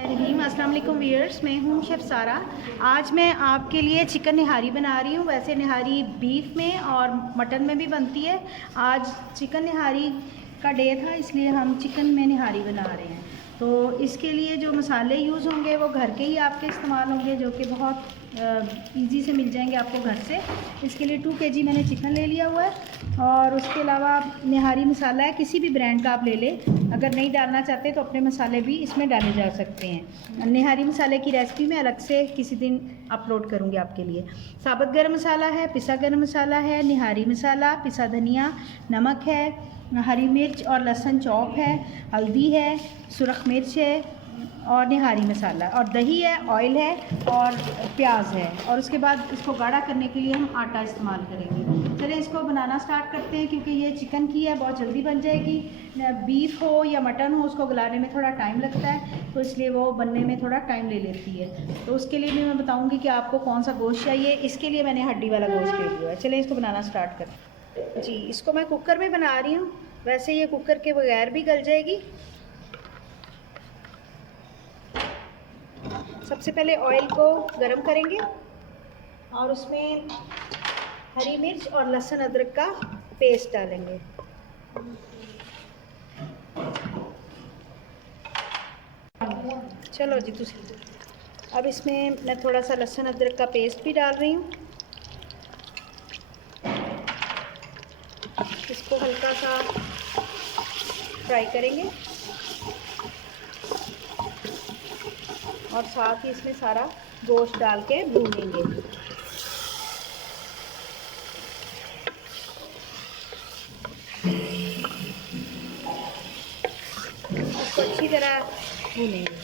अस्सलाम वालेकुम व्यूअर्स, मैं हूं शेफ़ सारा। आज मैं आपके लिए चिकन निहारी बना रही हूं। वैसे निहारी बीफ में और मटन में भी बनती है। आज चिकन निहारी का डे था, इसलिए हम चिकन में निहारी बना रहे हैं। तो इसके लिए जो मसाले यूज़ होंगे वो घर के ही आपके इस्तेमाल होंगे, जो कि बहुत इजी से मिल जाएंगे आपको घर से। इसके लिए 2 kg मैंने चिकन ले लिया हुआ है और उसके अलावा निहारी मसाला है, किसी भी ब्रांड का आप ले लें। अगर नहीं डालना चाहते तो अपने मसाले भी इसमें डाले जा सकते हैं। निहारी मसाले की रेसिपी मैं अलग से किसी दिन अपलोड करूँगी आपके लिए। साबुत गरम मसाला है, पिसा गरम मसाला है, निहारी मसाला, पिसा धनिया, नमक है, हरी मिर्च और लहसुन चॉप है, हल्दी है, सुरख मिर्च है और निहारी मसाला और दही है, ऑयल है और प्याज है। और उसके बाद इसको गाढ़ा करने के लिए हम आटा इस्तेमाल करेंगे। चलिए इसको बनाना स्टार्ट करते हैं, क्योंकि ये चिकन की है, बहुत जल्दी बन जाएगी। बीफ हो या मटन हो, उसको गलाने में थोड़ा टाइम लगता है, तो इसलिए वो बनने में थोड़ा टाइम ले लेती है। तो उसके लिए भी मैं बताऊँगी कि आपको कौन सा गोश्त चाहिए। इसके लिए मैंने हड्डी वाला गोश्त ले लिया है। चलिए इसको बनाना स्टार्ट करते हैं। जी, इसको मैं कुकर में बना रही हूँ। वैसे ये कुकर के बगैर भी गल जाएगी। सबसे पहले ऑयल को गरम करेंगे और उसमें हरी मिर्च और लहसुन अदरक का पेस्ट डालेंगे। चलो जी, अब इसमें मैं थोड़ा सा लहसुन अदरक का पेस्ट भी डाल रही हूँ। इसको हल्का सा फ्राई करेंगे और साथ ही इसमें सारा गोश्त डाल के भूनेंगे। इसको अच्छी तरह भूनेंगे।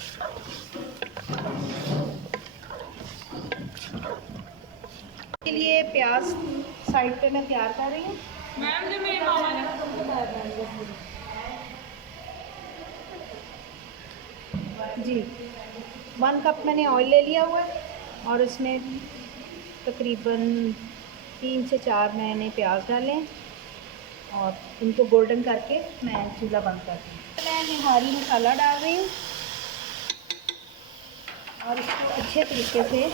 के लिए प्याज साइड पे मैं तैयार कर रही हूँ। जी, 1 कप मैंने ऑयल ले लिया हुआ है और इसमें तकरीबन 3 से 4 मैंने प्याज डाले हैं और इनको गोल्डन करके मैं चूल्हा बंद कर दूँ। मैं निहारी मसाला डाल रही हूँ और इसको अच्छे तरीके से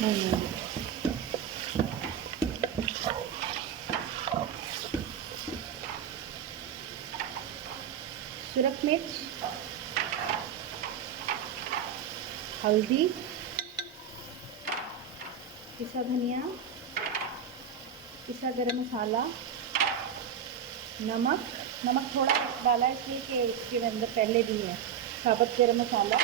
भूनूंगी। सुरख मिर्च, हल्दी, पिसा धनिया, पिसा गरम मसाला, नमक थोड़ा डाला इसलिए कि इसके अंदर पहले भी है, साबुत गरम मसाला,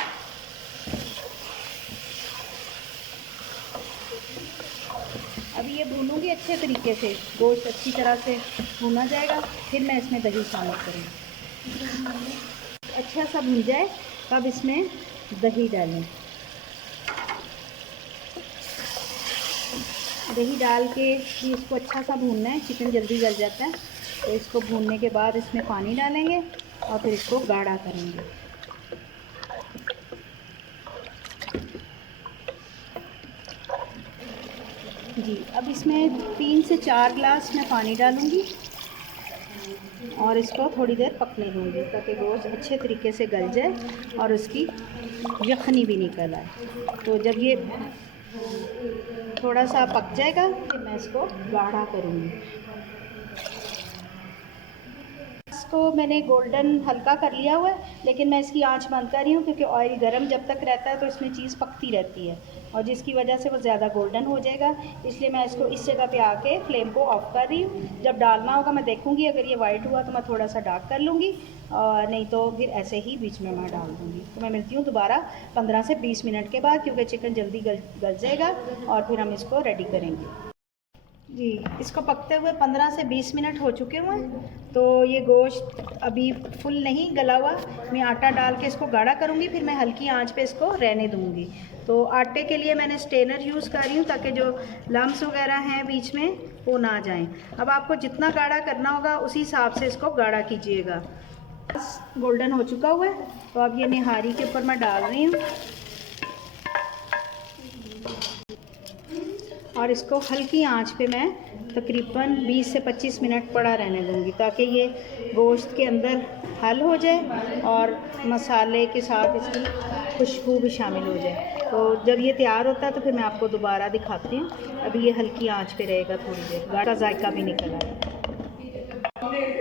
अभी ये भूनूंगी अच्छे तरीके से। गोश्त अच्छी तरह से भुना जाएगा, फिर मैं इसमें दही शामिल करूँगी। अच्छा सा भुन जाए तब इसमें दही डालें। दही डाल के भी इसको अच्छा सा भूनना है, चिकन जल्दी गल जाता है। तो इसको भूनने के बाद इसमें पानी डालेंगे और फिर इसको गाढ़ा करेंगे। जी, अब इसमें 3 से 4 गिलास मैं पानी डालूँगी और इसको थोड़ी देर पकने दूँगी ताकि गोश्त अच्छे तरीके से गल जाए और उसकी यखनी भी निकल आए। तो जब ये थोड़ा सा पक जाएगा फिर मैं इसको गाढ़ा करूँगी। इसको मैंने गोल्डन हल्का कर लिया हुआ है, लेकिन मैं इसकी आंच बंद कर रही हूँ क्योंकि ऑयल गर्म जब तक रहता है तो इसमें चीज़ पकती रहती है और जिसकी वजह से वो ज़्यादा गोल्डन हो जाएगा। इसलिए मैं इसको इस जगह पे आके फ्लेम को ऑफ कर रही हूँ। जब डालना होगा मैं देखूँगी, अगर ये वाइट हुआ तो मैं थोड़ा सा डार्क कर लूँगी और नहीं तो फिर ऐसे ही बीच में मैं डाल दूँगी। तो मैं मिलती हूँ दोबारा 15 से 20 मिनट के बाद, क्योंकि चिकन जल्दी गल जाएगा और फिर हम इसको रेडी करेंगे। जी, इसको पकते हुए 15 से 20 मिनट हो चुके हुए हैं। तो ये गोश्त अभी फुल नहीं गला हुआ। मैं आटा डाल के इसको गाढ़ा करूँगी, फिर मैं हल्की आंच पे इसको रहने दूँगी। तो आटे के लिए मैंने स्ट्रेनर यूज़ कर रही हूँ ताकि जो लम्स वगैरह हैं बीच में वो ना जाएं। अब आपको जितना गाढ़ा करना होगा उसी हिसाब से इसको गाढ़ा कीजिएगा। बस गोल्डन हो चुका हुआ है, तो अब ये निहारी के ऊपर मैं डाल रही हूँ और इसको हल्की आंच पे मैं तकरीबन 20 से 25 मिनट पड़ा रहने दूँगी ताकि ये गोश्त के अंदर हल हो जाए और मसाले के साथ इसकी खुशबू भी शामिल हो जाए। तो जब ये तैयार होता है तो फिर मैं आपको दोबारा दिखाती हूँ। अभी ये हल्की आंच पे रहेगा थोड़ी देर, गाढ़ा जायका भी निकल आएगा।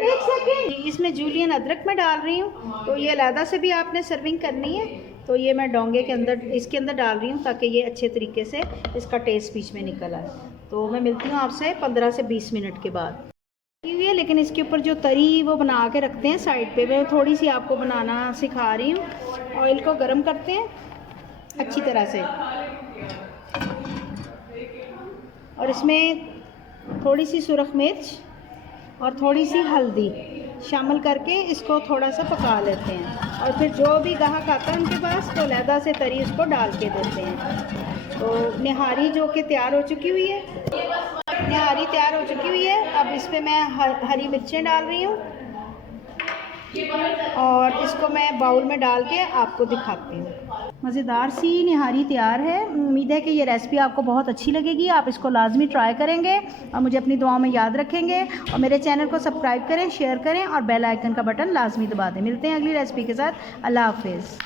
एक सेकेंड, इसमें जूलियन अदरक मैं डाल रही हूँ। तो ये अलहदा से भी आपने सर्विंग करनी है, तो ये मैं डोंगे के अंदर इसके अंदर डाल रही हूँ ताकि ये अच्छे तरीके से इसका टेस्ट बीच में निकल आए। तो मैं मिलती हूँ आपसे 15 से 20 मिनट के बाद। हुई है, लेकिन इसके ऊपर जो तरी वो बना के रखते हैं साइड पे, मैं थोड़ी सी आपको बनाना सिखा रही हूँ। ऑयल को गर्म करते हैं अच्छी तरह से और इसमें थोड़ी सी सुरख मिर्च और थोड़ी सी हल्दी शामिल करके इसको थोड़ा सा पका लेते हैं। और फिर जो भी ग्राहक आता है उनके पास तो अलहदा से तरी उसको डाल के देते हैं। तो निहारी जो कि तैयार हो चुकी हुई है, निहारी तैयार हो चुकी हुई है। अब इस पर मैं हरी मिर्चें डाल रही हूँ और इसको मैं बाउल में डाल के आपको दिखाती हूँ। मज़ेदार सी निहारी तैयार है। उम्मीद है कि ये रेसिपी आपको बहुत अच्छी लगेगी। आप इसको लाजमी ट्राई करेंगे और मुझे अपनी दुआओं में याद रखेंगे। और मेरे चैनल को सब्सक्राइब करें, शेयर करें और बेल आइकन का बटन लाजमी दबा दें। मिलते हैं अगली रेसिपी के साथ। अल्लाह हाफिज़।